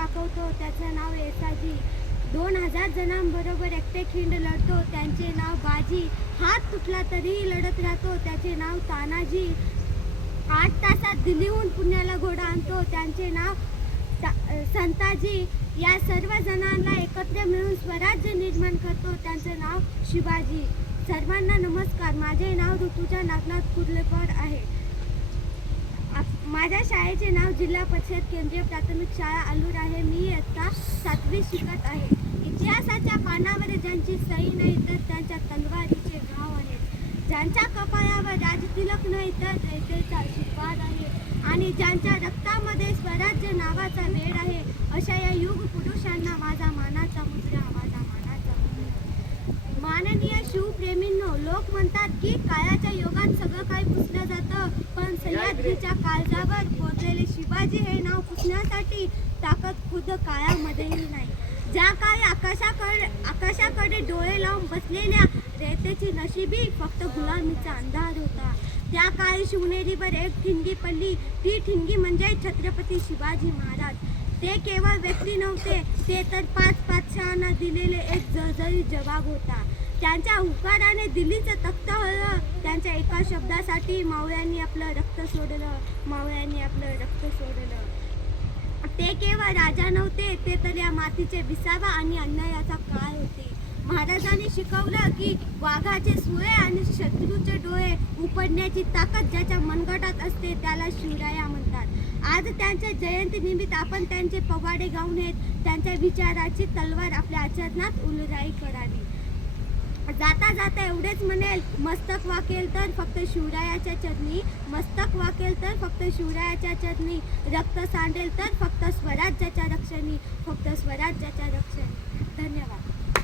वाकवतो त्याचं नाव येसाजी. 2000 जणांबरोबर एकटे खिंड लढतो त्यांचे नाव बाजी. हात तुटला तरीही लढत राहतो त्याचे नाव तानाजी. 8 तासात दिल्लीहून पुण्याला घोडा आणतो त्यांचे नाव संताजी. या सर्व जणांना एकत्र मिळून स्वराज्य निर्माण करतो त्यांचं नाव शिवाजी. सर्वांना नमस्कार. माझे नाव ऋतुजा नागनाथ कुर्लेकर आहे. माझ्या शाळेचे नाव जिल्हा परिषद केंद्रीय प्राथमिक शाळा आलूर आहे. मी इयत्ता 7वी शिकत आहे. इतिहासाच्या पानावर ज्यांची सही नाही तर त्यांच्या तलवारीचे घाव आहेत. ज्यांच्या कपाळावर राजतिलक नाही तर रयतेचा आशीर्वाद आहे. आणि ज्यांच्या रक्तामध्ये स्वराज्य नावाचा वेळ आहे अशा या युग पुरुषांना माझा मानाचा मुद्रा, माझा मानाचा मुद्रा. माननीय शिवप्रेमींनो, लोक म्हणतात की काळाच्या योगात सगळं काही पुसलं जातं, पण सह्याद्रीच्या काळजावर पोचलेले शिवाजी हे नाव पुसण्यासाठी ताकद खुद्द काळामध्येही नाही. ज्या काळी आकाशाकडे डोळे लावून बसलेल्या रयतेची नशिबी फक्त गुलामीचा अंधार होता, त्या काळी शिवनेरीवर एक ठिणगी पडली. ती ठिणगी म्हणजे छत्रपती शिवाजी महाराज. ते केवळ व्यक्ती नव्हते, ते तर 5 पातशाहांना दिलेले एक जळजळीत जवाब होता. त्यांच्या हुंकाराने दिल्लीचं तख्त हललं. त्यांच्या एका शब्दासाठी मावळ्यांनी आपलं रक्त सोडलं, मावळ्यांनी आपलं रक्त सोडलं. ते केवळ राजा नव्हते, ते तर या मातीचे विसावा आणि अन्यायाचा काळ होते. महाराजांनी शिकवलं की वाघाचे सुळे आणि शत्रूचे डोळे उपडण्याची ताकद ज्याच्या मनगटात असते त्याला शिवराया म्हणतात. आज त्यांच्या जयंतीनिमित्त आपण त्यांचे पवाडे गाऊन आहेत. त्यांच्या विचाराची तलवार आपल्या आचरणात उलराई करावी. जाता जाता एवढेच म्हणेल, मस्तक वाकेल तर फक्त शिवरायाच्या चरणी, मस्तक वाकेल तर फक्त शिवरायाच्या चरणी, रक्त सांडेल तर फक्त स्वराज्याच्या रक्षणी, फक्त स्वराज्याच्या रक्षणी. धन्यवाद.